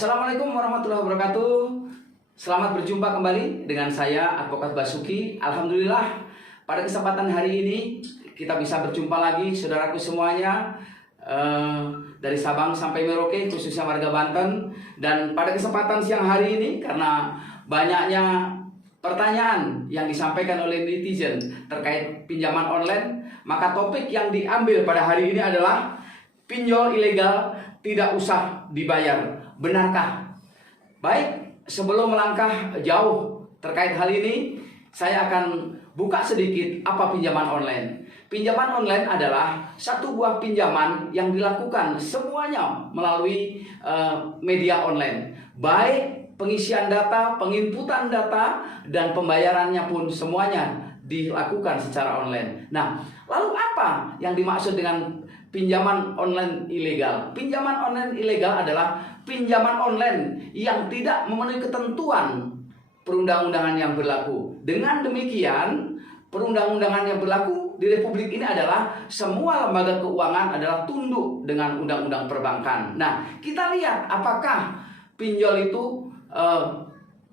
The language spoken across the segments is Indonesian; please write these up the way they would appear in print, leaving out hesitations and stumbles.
Assalamualaikum warahmatullahi wabarakatuh. Selamat berjumpa kembali dengan saya Advokat Basuki. Alhamdulillah pada kesempatan hari ini kita bisa berjumpa lagi saudaraku semuanya, dari Sabang sampai Merauke, khususnya warga Banten. Dan pada kesempatan siang hari ini, karena banyaknya pertanyaan yang disampaikan oleh netizen terkait pinjaman online, maka topik yang diambil pada hari ini adalah pinjol ilegal tidak usah dibayar. Benarkah? Baik, sebelum melangkah jauh terkait hal ini, saya akan buka sedikit apa pinjaman online. Pinjaman online adalah satu buah pinjaman yang dilakukan semuanya melalui media online. Baik pengisian data, penginputan data, dan pembayarannya pun semuanya dilakukan secara online. Nah, lalu apa yang dimaksud dengan pinjaman online ilegal? Pinjaman online ilegal adalah pinjaman online yang tidak memenuhi ketentuan perundang-undangan yang berlaku. Dengan demikian, perundang-undangan yang berlaku di Republik ini adalah semua lembaga keuangan adalah tunduk dengan undang-undang perbankan. Nah, kita lihat apakah pinjol itu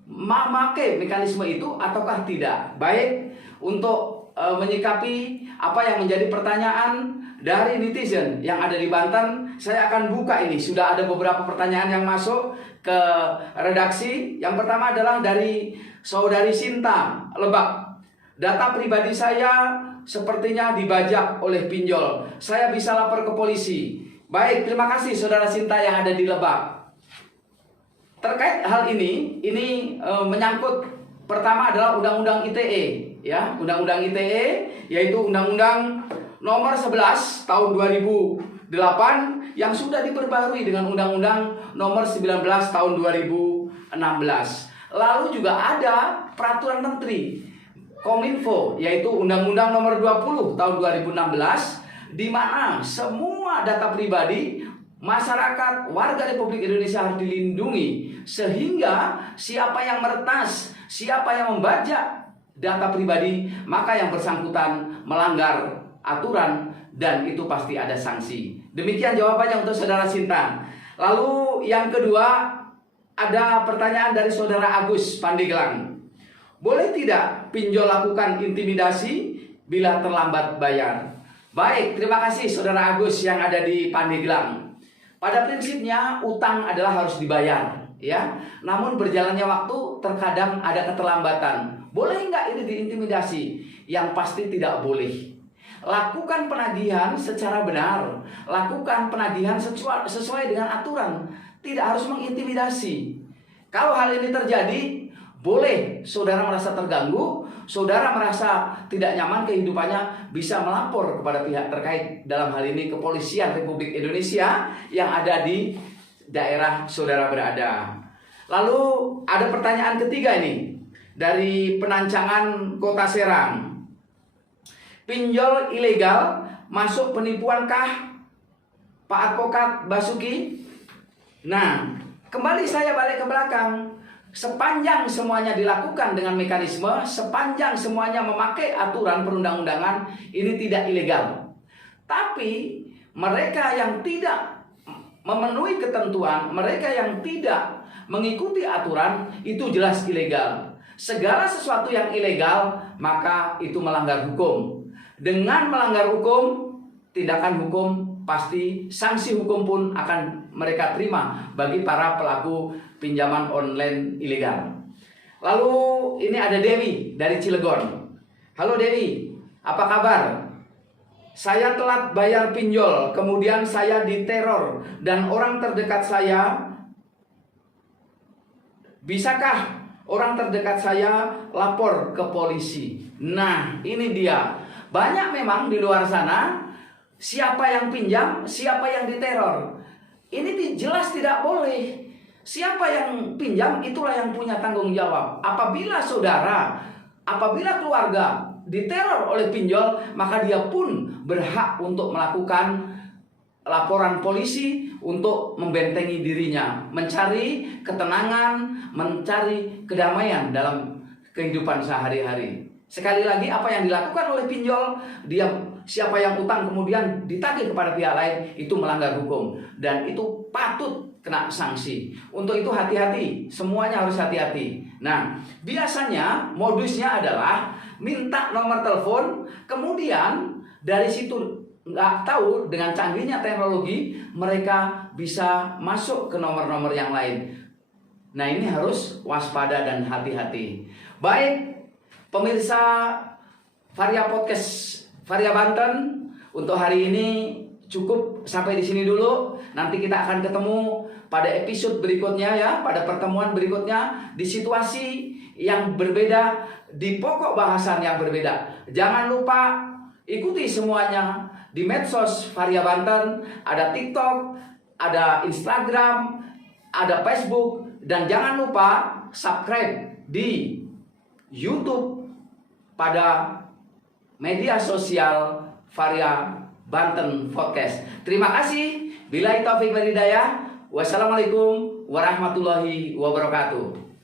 memakai mekanisme itu ataukah tidak. Baik, untuk menyikapi apa yang menjadi pertanyaan dari netizen yang ada di Banten, saya akan buka ini. Sudah ada beberapa pertanyaan yang masuk ke redaksi. Yang pertama adalah dari saudari Sinta Lebak. Data pribadi saya sepertinya dibajak oleh pinjol. Saya bisa lapor ke polisi. Baik, terima kasih saudara Sinta yang ada di Lebak. Terkait hal ini menyangkut pertama adalah Undang-Undang ITE, ya, Undang-Undang ITE, yaitu Undang-Undang Nomor 11 Tahun 2008 yang sudah diperbarui dengan Undang-Undang Nomor 19 Tahun 2016. Lalu juga ada Peraturan Menteri Kominfo, yaitu Undang-Undang Nomor 20 Tahun 2016, di mana semua data pribadi masyarakat warga Republik Indonesia harus dilindungi, sehingga siapa yang meretas, siapa yang membajak data pribadi, maka yang bersangkutan melanggar aturan dan itu pasti ada sanksi. Demikian jawabannya untuk saudara Sinta. Lalu yang kedua, ada pertanyaan dari saudara Agus Pandeglang. Boleh tidak pinjol lakukan intimidasi bila terlambat bayar? Baik, terima kasih saudara Agus yang ada di Pandeglang. Pada prinsipnya utang adalah harus dibayar, ya. Namun berjalannya waktu terkadang ada keterlambatan. Boleh nggak ini diintimidasi? Yang pasti tidak boleh. Lakukan penagihan secara benar, lakukan penagihan sesuai dengan aturan, tidak harus mengintimidasi. Kalau hal ini terjadi, boleh saudara merasa terganggu, saudara merasa tidak nyaman kehidupannya, bisa melapor kepada pihak terkait, dalam hal ini Kepolisian Republik Indonesia yang ada di daerah saudara berada. Lalu ada pertanyaan ketiga ini dari Penancangan Kota Serang. Pinjol ilegal masuk penipuankah, Pak Advokat Basuki? Nah, kembali saya balik ke belakang. Sepanjang semuanya dilakukan dengan mekanisme, sepanjang semuanya memakai aturan perundang-undangan, ini tidak ilegal. Tapi mereka yang tidak memenuhi ketentuan, mereka yang tidak mengikuti aturan, itu jelas ilegal. Segala sesuatu yang ilegal, maka itu melanggar hukum. Dengan melanggar hukum, tindakan hukum pasti sanksi hukum pun akan mereka terima bagi para pelaku pinjaman online ilegal. Lalu ini ada Dewi dari Cilegon. Halo Dewi, apa kabar? Saya telat bayar pinjol, kemudian saya diteror dan orang terdekat saya. Bisakah orang terdekat saya lapor ke polisi? Nah, ini dia. Banyak memang di luar sana, siapa yang pinjam, siapa yang diteror. Ini jelas tidak boleh. Siapa yang pinjam, itulah yang punya tanggung jawab. Apabila saudara, apabila keluarga diteror oleh pinjol, maka dia pun berhak untuk melakukan laporan polisi untuk membentengi dirinya, mencari ketenangan, mencari kedamaian dalam kehidupan sehari-hari. Sekali lagi, apa yang dilakukan oleh pinjol, dia siapa yang utang kemudian ditagih kepada pihak lain, itu melanggar hukum dan itu patut kena sanksi. Untuk itu hati-hati, semuanya harus hati-hati. Nah, biasanya modusnya adalah minta nomor telepon, kemudian dari situ nggak tahu dengan canggihnya teknologi mereka bisa masuk ke nomor-nomor yang lain. Nah, ini harus waspada dan hati-hati. Baik, pemirsa Varia Podcast Varia Banten, untuk hari ini cukup sampai di sini dulu. Nanti kita akan ketemu pada episode berikutnya ya, pada pertemuan berikutnya di situasi yang berbeda, di pokok bahasan yang berbeda. Jangan lupa ikuti semuanya di medsos Varia Banten, ada TikTok, ada Instagram, ada Facebook, dan jangan lupa subscribe di YouTube pada media sosial Varia Banten Podcast. Terima kasih. Billahi taufik wal hidayah. Wassalamualaikum warahmatullahi wabarakatuh.